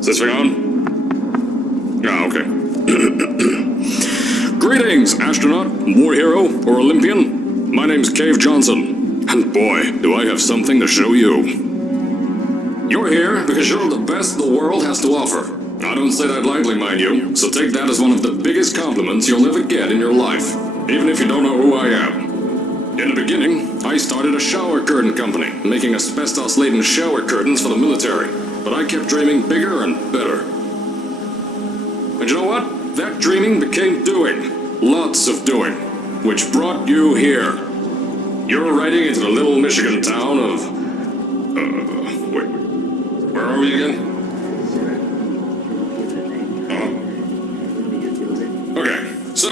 Is this thing on? Ah, okay. Greetings, astronaut, war hero, or Olympian. My name's Cave Johnson, and boy, do I have something to show you. You're here because you're the best the world has to offer. I don't say that lightly, mind you, so take that as one of the biggest compliments you'll ever get in your life, even if you don't know who I am. In the beginning, I started a shower curtain company, making asbestos-laden shower curtains for the military, but I kept dreaming bigger and better. And you know what? That dreaming became doing. Lots of doing. Which brought you here. You're riding into the little Michigan town of... wait. Where are we again? Okay, so...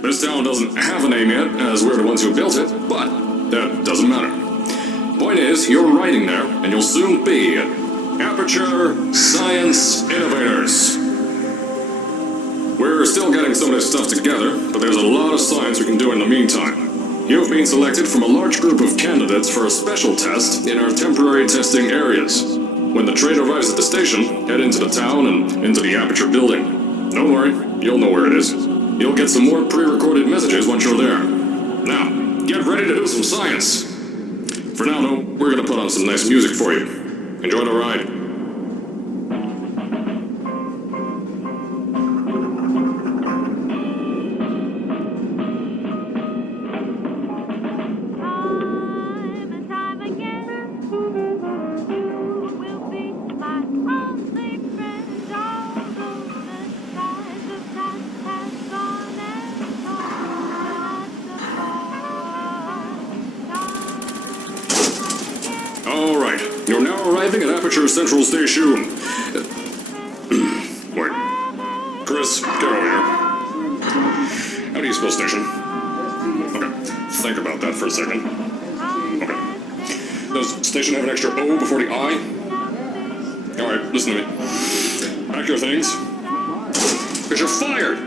this town doesn't have a name yet, as we're the ones who built it, but that doesn't matter. Point is, you're riding there, and you'll soon be at Aperture Science Innovators. We're still getting some of this stuff together, but there's a lot of science we can do in the meantime. You've been selected from a large group of candidates for a special test in our temporary testing areas. When the train arrives at the station, head into the town and into the Aperture building. Don't worry, you'll know where it is. You'll get some more pre-recorded messages once you're there. Now, get ready to do some science. For now, though, we're gonna put on some nice music for you. Enjoy the ride. Alright, you're now arriving at Aperture Central Station. Wait. Chris, get over here. How do you spell station? Okay, think about that for a second. Okay. Does station have an extra O before the I? Alright, listen to me. Pack your things. Because you're fired!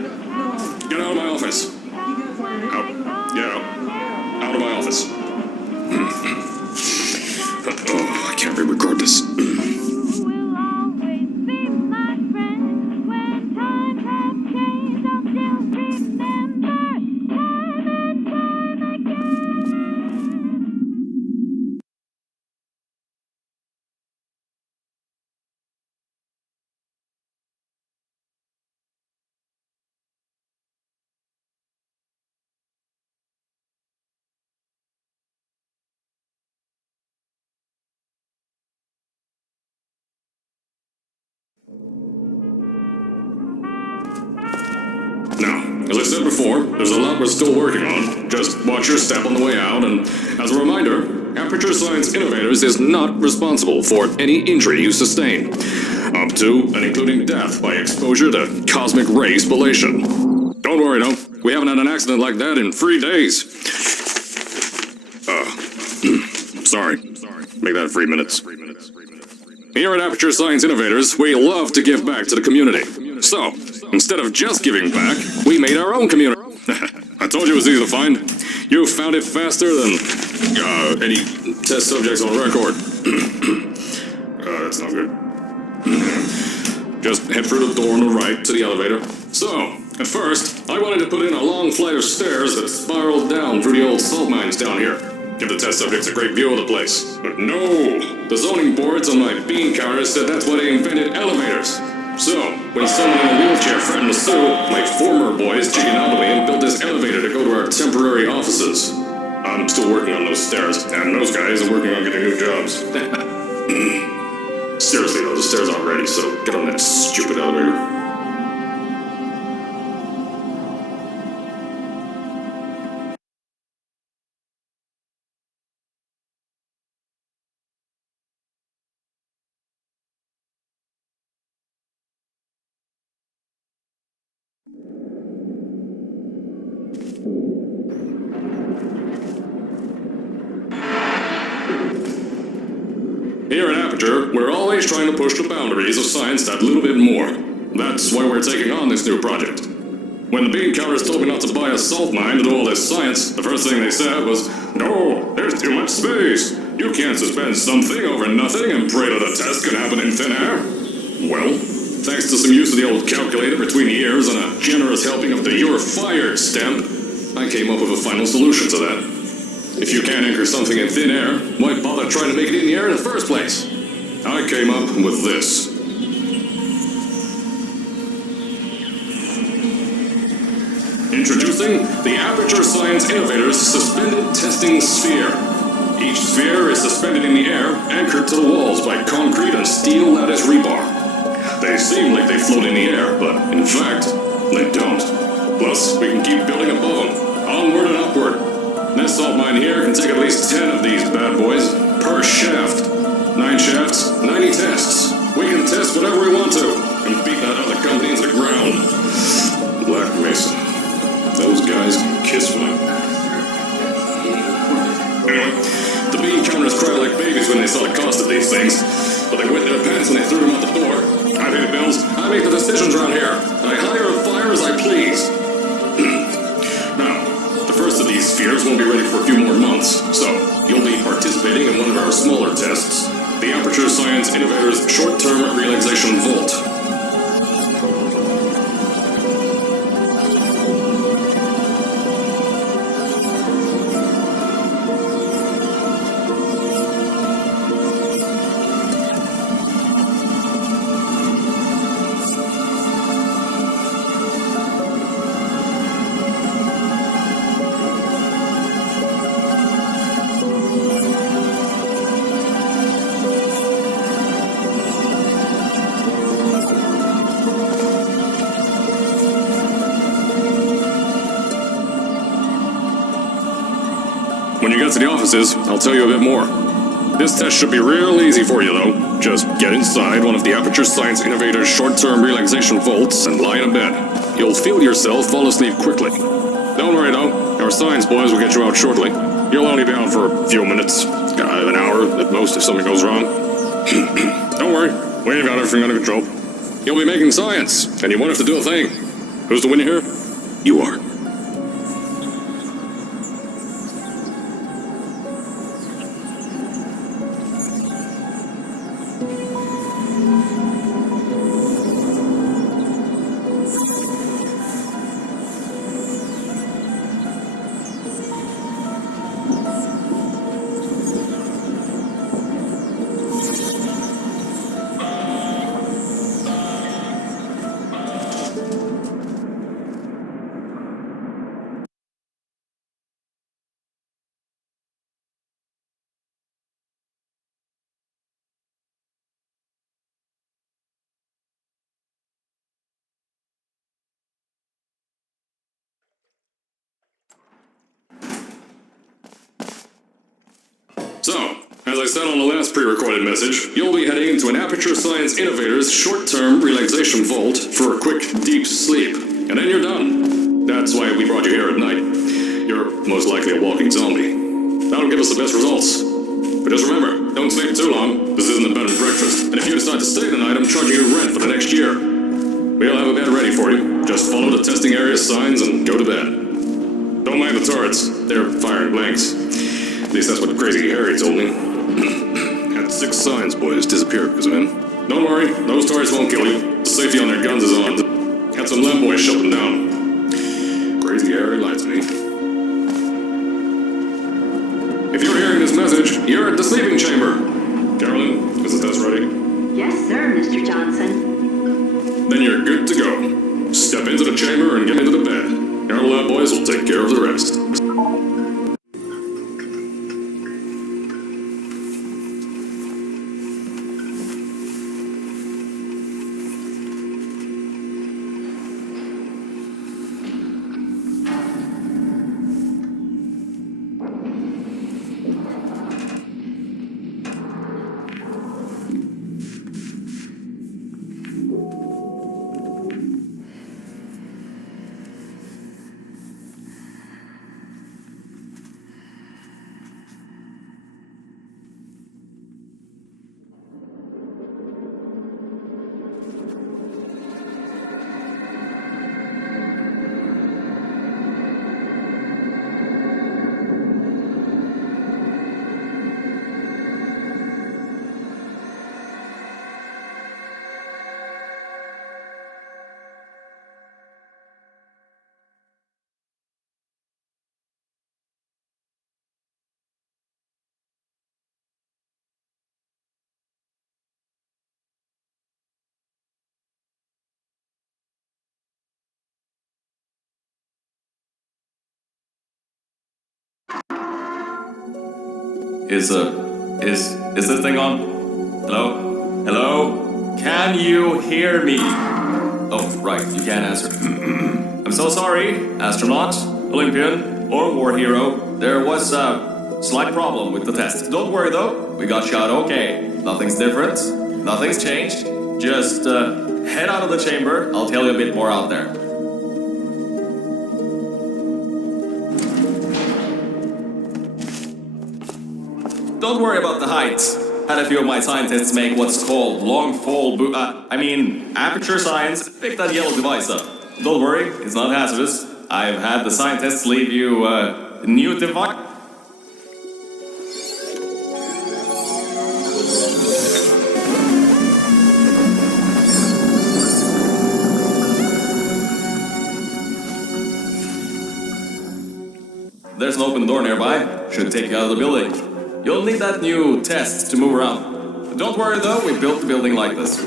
Get out of my office. Out. Get out. Out of my office. Oh, I can't re-record this. Now, as I said before, there's a lot we're still working on. Just watch your step on the way out, and as a reminder, Aperture Science Innovators is not responsible for any injury you sustain, up to and including death by exposure to cosmic ray spallation. Don't worry, though. We haven't had an accident like that in 3 days. Sorry. Make that 3 minutes. Here at Aperture Science Innovators, we love to give back to the community. So, instead of just giving back, we made our own community. I told you it was easy to find. You found it faster than any test subjects on record. That's not good. Just head through the door on the right to the elevator. So, at first, I wanted to put in a long flight of stairs that spiraled down through the old salt mines down here. Give the test subjects a great view of the place. But no! The zoning boards on my bean counters said that's why they invented elevators. So, when someone in a wheelchair threatened to sue, my former boys chickened out of me and built this elevator to go to our temporary offices. I'm still working on those stairs, and those guys are working on getting new jobs. Seriously though, the stairs aren't ready, so get on that stupid elevator. Here at Aperture, we're always trying to push the boundaries of science that little bit more. That's why we're taking on this new project. When the bean counters told me not to buy a salt mine to do all this science, the first thing they said was, "No, there's too much space. You can't suspend something over nothing and pray that a test can happen in thin air." Well, thanks to some use of the old calculator between the ears and a generous helping of the "you're fired" stamp, I came up with a final solution to that. If you can't anchor something in thin air, why bother trying to make it in the air in the first place? I came up with this. Introducing the Aperture Science Innovators Suspended Testing Sphere. Each sphere is suspended in the air, anchored to the walls by concrete and steel lattice rebar. They seem like they float in the air, but in fact, they don't. Plus, we can keep building above them, onward and upward. This salt mine here can take at least 10 of these bad boys per shaft. 9 shafts, 90 tests. We can test whatever we want to, and beat that other company into the ground. Black Mesa. Those guys can kiss me. Anyway, the bean counters cried like babies when they saw the cost of these things, but they wet their pants when they threw them out the door. I pay the bills, I make the decisions around here, and I hire and fire as I please. Now, the first of these spheres won't be ready for a few more months, so you'll be participating in one of our smaller tests, the Aperture Science Innovators Short-Term Relaxation Vault. When you get to the offices, I'll tell you a bit more. This test should be real easy for you, though. Just get inside one of the Aperture Science Innovators short-term relaxation vaults and lie in a bed. You'll feel yourself fall asleep quickly. Don't worry, though. Our science boys will get you out shortly. You'll only be out for a few minutes. An hour at most if something goes wrong. Don't worry. We've got everything under control. You'll be making science, and you won't have to do a thing. Who's the winner here? You are. So, as I said on the last pre-recorded message, you'll be heading into an Aperture Science Innovators short-term relaxation vault for a quick, deep sleep. And then you're done. That's why we brought you here at night. You're most likely a walking zombie. That'll give us the best results. But just remember, don't sleep too long. This isn't a bed and breakfast. And if you decide to stay the night, I'm charging you rent for the next year. We'll have a bed ready for you. Just follow the testing area signs and go to bed. Don't mind the turrets. They're firing blanks. At least that's what Crazy Harry told me. Had 6 science boys disappear because of him. Don't worry, those turrets won't kill you. The safety on their guns is on. Had some lab boys shut them down. Crazy Harry lied to me. If you're hearing this message, you're at the sleeping chamber. Carolyn, is the test ready? Yes, sir, Mr. Johnson. Then you're good to go. Step into the chamber and get into the bed. Our lab boys will take care of the rest. Is this thing on? Hello? Hello? Can you hear me? Oh, right, you can't answer. I'm so sorry, astronaut, Olympian, or war hero. There was a slight problem with the test. Don't worry though, we got shot okay. Nothing's different, nothing's changed. Just head out of the chamber, I'll tell you a bit more out there. Don't worry about the heights. Had a few of my scientists make what's called aperture science. Pick that yellow device up. Don't worry, it's not hazardous. I've had the scientists leave you a new device. There's an open door nearby. Should take you out of the building. You'll need that new test to move around. Don't worry though, we built the building like this.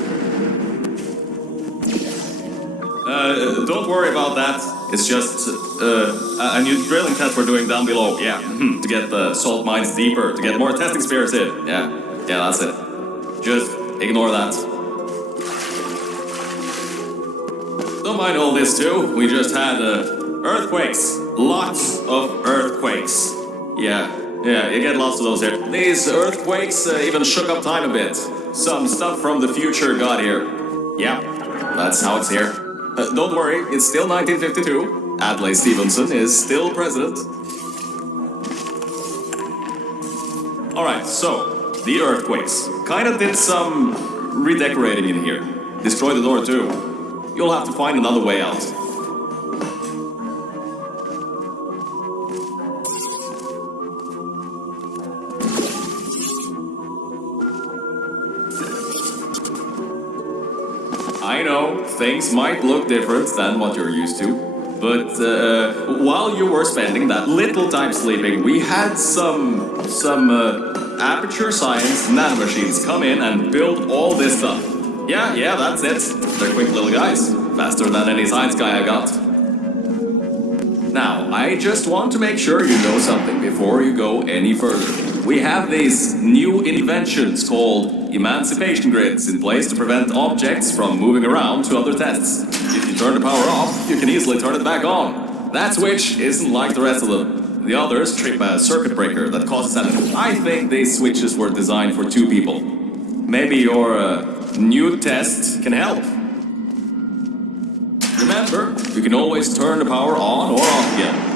Don't worry about that. It's just a new drilling test we're doing down below. Yeah, to get the salt mines deeper, to get more testing spares in. Yeah, that's it. Just ignore that. Don't mind all this too. We just had earthquakes. Lots of earthquakes. Yeah, you get lots of those here. These earthquakes even shook up time a bit. Some stuff from the future got here. Yeah, that's how it's here. Don't worry, it's still 1952. Adlai Stevenson is still president. Alright, so, the earthquakes. Kinda did some redecorating in here. Destroyed the door too. You'll have to find another way out. I know, things might look different than what you're used to, but while you were spending that little time sleeping, we had some aperture science nanomachines come in and build all this stuff. Yeah, that's it. They're quick little guys, faster than any science guy I got. Now, I just want to make sure you know something before you go any further. We have these new inventions called emancipation grids in place to prevent objects from moving around to other tests. If you turn the power off, you can easily turn it back on. That switch isn't like the rest of them. The others trip a circuit breaker that causes an... I think these switches were designed for two people. Maybe your new test can help. Remember, you can always turn the power on or off again.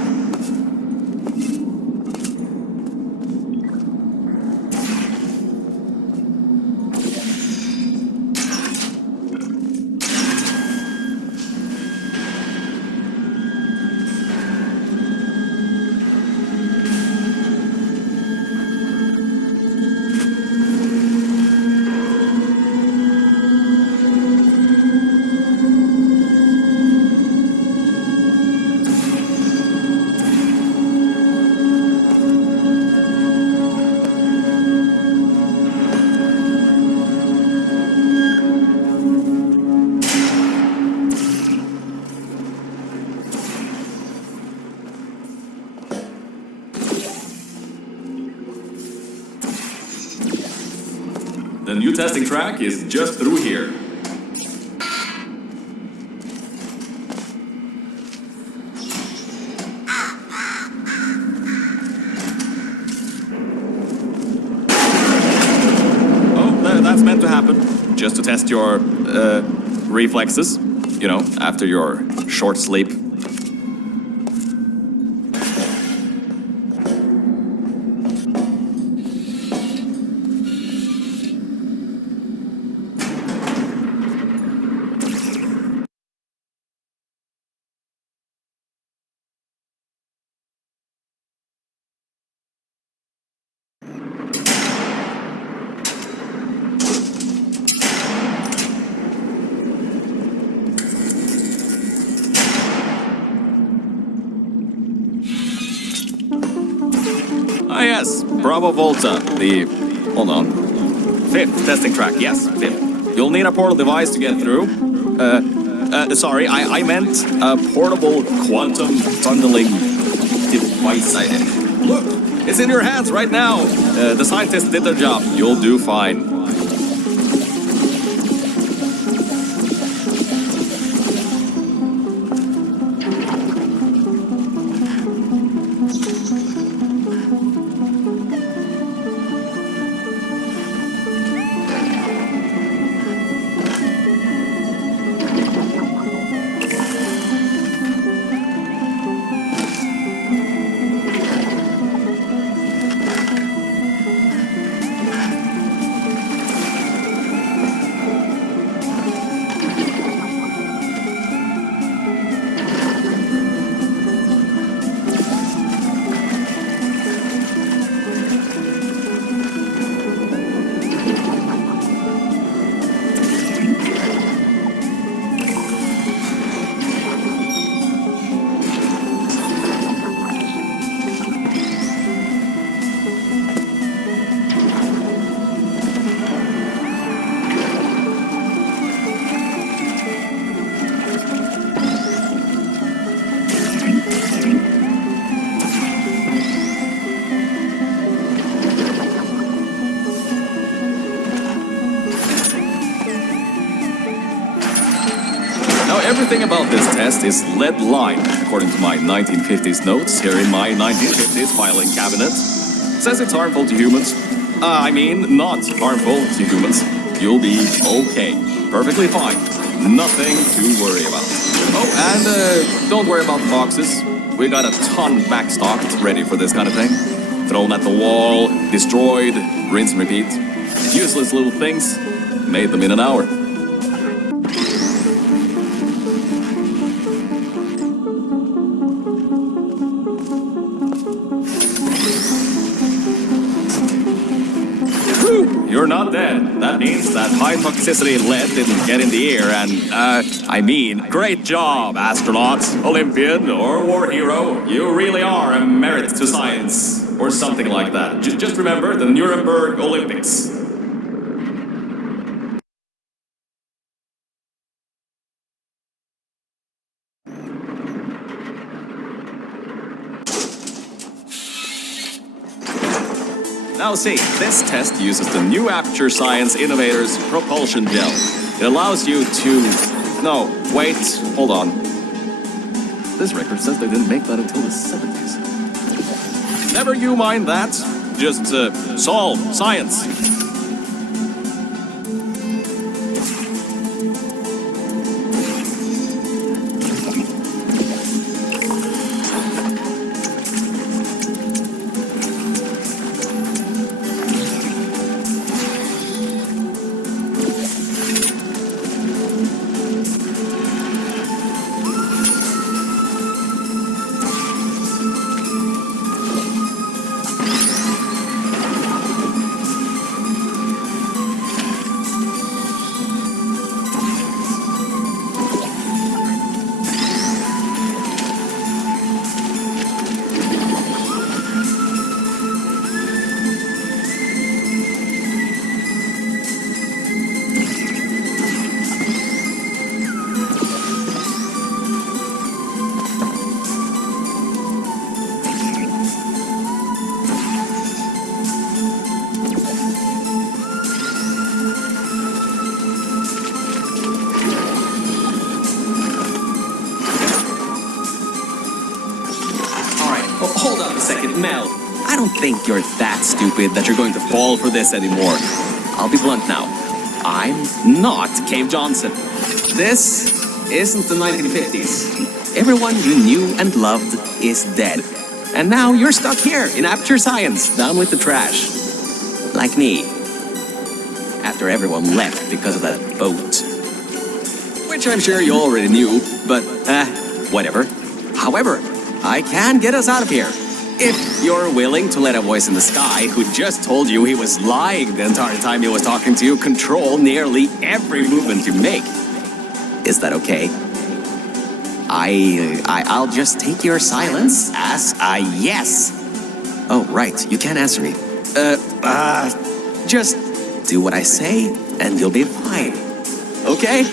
The new testing track is just through here. Oh, that's meant to happen. Just to test your reflexes, you know, after your short sleep. Ah yes, Bravo Volta, hold on, 5th testing track, yes, 5th. You'll need a portal device to get through. Sorry, I meant a portable quantum tunneling device. Look, It's in your hands right now. The scientists did their job. You'll do fine. Everything about this test is lead line, according to my 1950s notes here in my 1950s filing cabinet. Says it's harmful to humans. I mean, not harmful to humans. You'll be okay. Perfectly fine. Nothing to worry about. Oh, and don't worry about the boxes. We got a ton backstocked, ready for this kind of thing. Thrown at the wall, destroyed, rinse and repeat. Useless little things. Made them in an hour. You're not dead. That means that high toxicity lead didn't get in the air and, I mean, great job, astronaut, Olympian, or war hero. You really are a merit to science, or something like that. Just remember the Nuremberg Olympics. Now see, this test uses the new Aperture Science Innovators Propulsion Gel. It allows you to... No, wait, hold on. This record says they didn't make that until the 70s. Never you mind that. Just, solve science. Hold up a second, Mel. I don't think you're that stupid that you're going to fall for this anymore. I'll be blunt now. I'm not Cave Johnson. This isn't the 1950s. Everyone you knew and loved is dead. And now you're stuck here in Aperture Science, down with the trash. Like me. After everyone left because of that vote. Which I'm sure you already knew, but, whatever. However, I can get us out of here. If you're willing to let a voice in the sky who just told you he was lying the entire time he was talking to you control nearly every movement you make. Is that okay? I'll just take your silence as a yes. Oh, right, you can't answer me. Just do what I say and you'll be fine. Okay?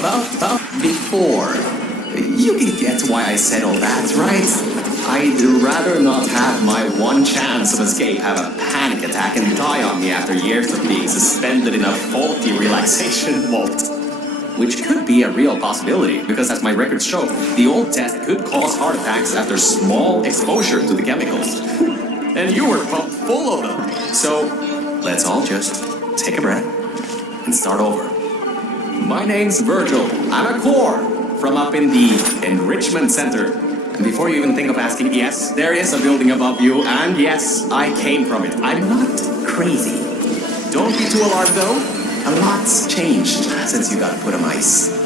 about before. You can get why I said all that, right? I'd rather not have my one chance of escape have a panic attack and die on me after years of being suspended in a faulty relaxation vault. Which could be a real possibility, because as my records show, the old test could cause heart attacks after small exposure to the chemicals. And you were pumped full of them. So, let's all just take a breath and start over. My name's Virgil. I'm a core from up in the Enrichment Center. And before you even think of asking, yes, there is a building above you, and yes, I came from it. I'm not crazy. Don't be too alarmed though. A lot's changed since you got put on ice.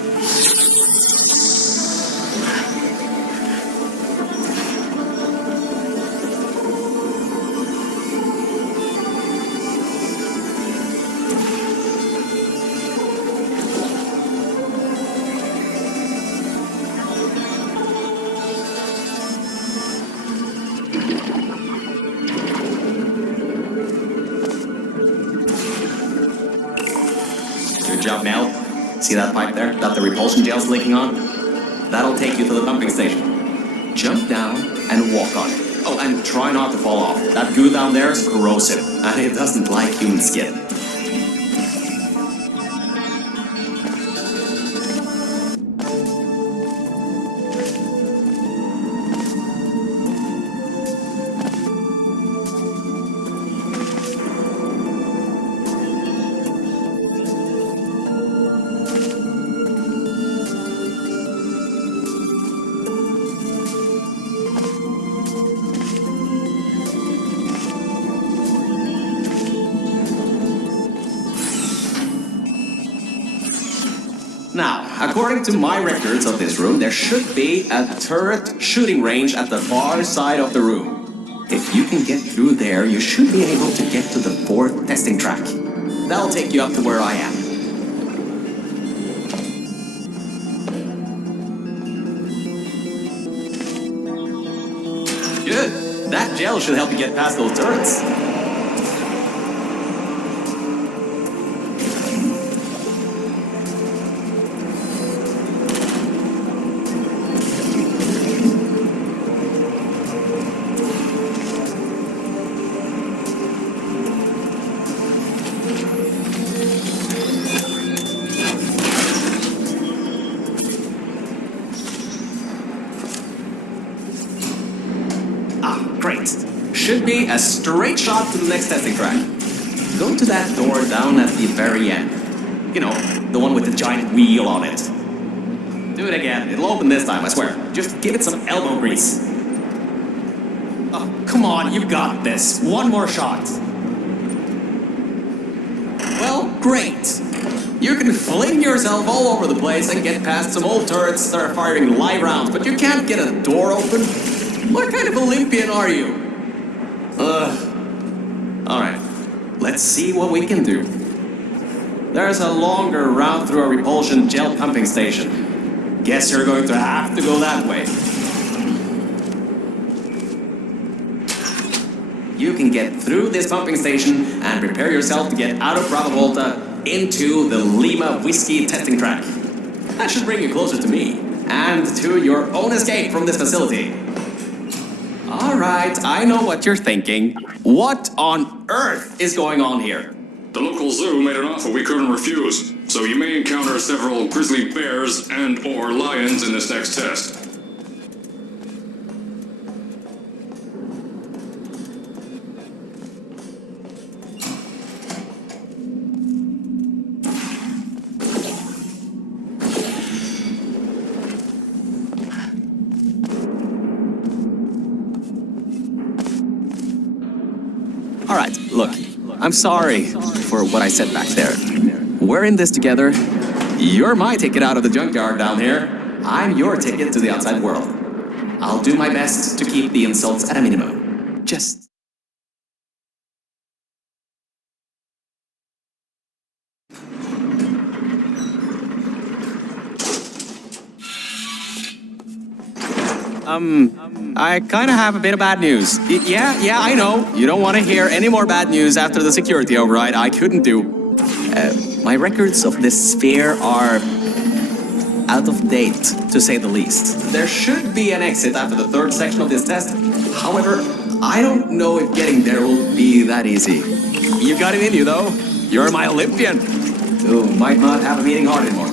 Good job, Mel. See that pipe there that the repulsion gel's leaking on? That'll take you to the pumping station. Jump down and walk on it. Oh, and try not to fall off. That goo down there is corrosive, and it doesn't like human skin. Now, according to my records of this room, there should be a turret shooting range at the far side of the room. If you can get through there, you should be able to get to the 4th testing track. That'll take you up to where I am. Good. That gel should help you get past those turrets. Great. Should be a straight shot to the next testing track. Go to that door down at the very end. You know, the one with the giant wheel on it. Do it again. It'll open this time, I swear. Just give it some elbow grease. Oh, come on, you got this. One more shot. Well, great. You can fling yourself all over the place and get past some old turrets that are firing live rounds, but you can't get a door open? What kind of Olympian are you? Alright, let's see what we can do. There's a longer route through a repulsion gel pumping station. Guess you're going to have to go that way. You can get through this pumping station and prepare yourself to get out of Bravo Volta into the Lima Whiskey testing track. That should bring you closer to me and to your own escape from this facility. Alright, I know what you're thinking. What on earth is going on here? The local zoo made an offer we couldn't refuse, so you may encounter several grizzly bears and/or lions in this next test. Alright, look, I'm sorry for what I said back there. We're in this together. You're my ticket out of the junkyard down here. I'm your ticket to the outside world. I'll do my best to keep the insults at a minimum. Just... I kind of have a bit of bad news. Yeah, I know. You don't want to hear any more bad news after the security override I couldn't do. My records of this sphere are out of date, to say the least. There should be an exit after the third section of this test. However, I don't know if getting there will be that easy. You got it in you, though. You're my Olympian, who might not have a beating heart anymore.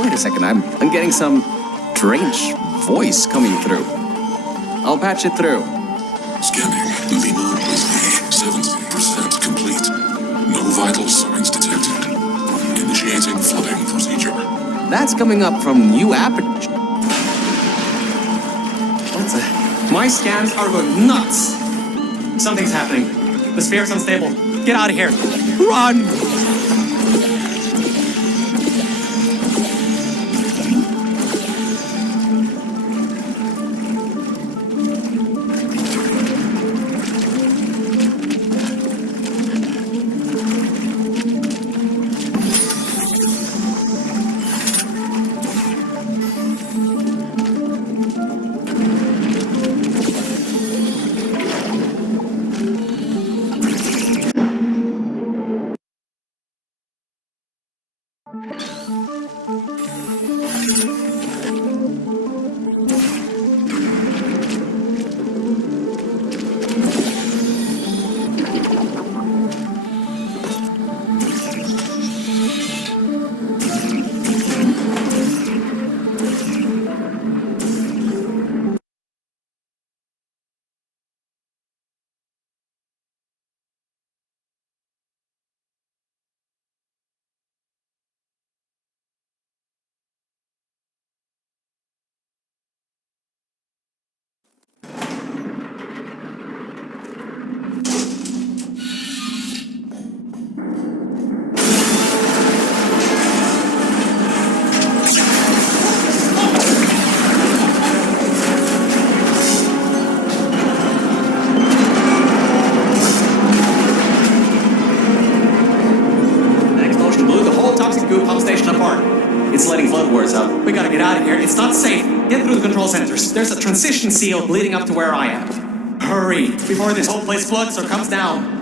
Wait a second, I'm getting some strange voice coming through. I'll patch it through. Scanning. Lima is 70% complete. No vital signs detected. Initiating flooding procedure. That's coming up from new aperture. What the? My scans are going nuts. Something's happening. The sphere's unstable. Get out of here. Run! We gotta get out of here. It's not safe. Get through the control centers. There's a transition seal leading up to where I am. Hurry, before this whole place floods or comes down.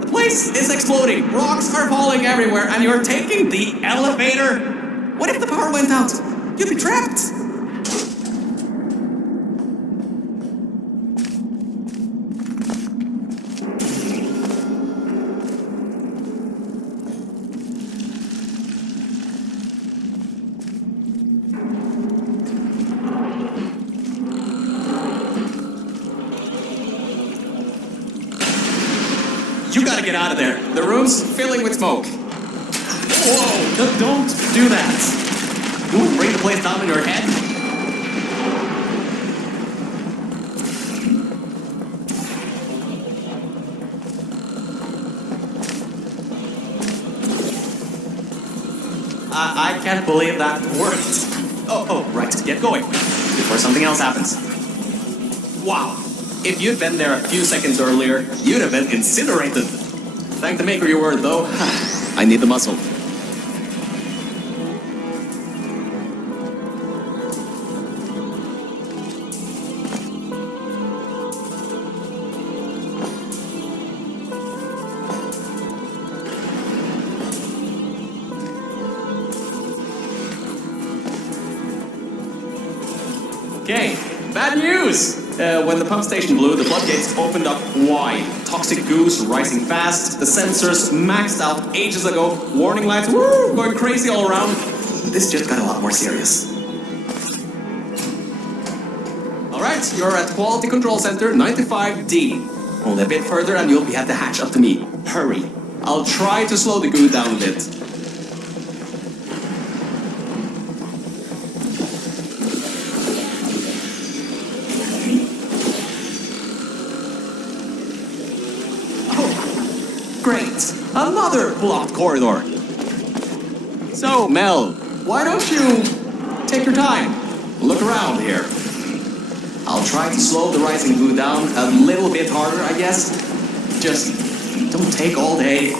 The place is exploding. Rocks are falling everywhere, and you're taking the elevator? What if the power went out? You'd be trapped! You gotta get out of there. The room's filling with smoke. Whoa, don't do that. You would bring the place down in your head? I can't believe that worked. Oh, right, get going. Before something else happens. Wow. If you'd been there a few seconds earlier, you'd have been incinerated. Thank the maker you were, though. I need the muscle. Okay, bad news! When the pump station blew, the floodgates opened up wide. Toxic goos rising fast, the sensors maxed out ages ago, warning lights going crazy all around. This just got a lot more serious. Alright, you're at Quality Control Center 95D. Only a bit further and you'll be at the hatch up to me. Hurry. I'll try to slow the goo down a bit. Great! Another blocked corridor! So, Mel, why don't you take your time? Look around here. I'll try to slow the rising goo down a little bit harder, I guess. Just don't take all day.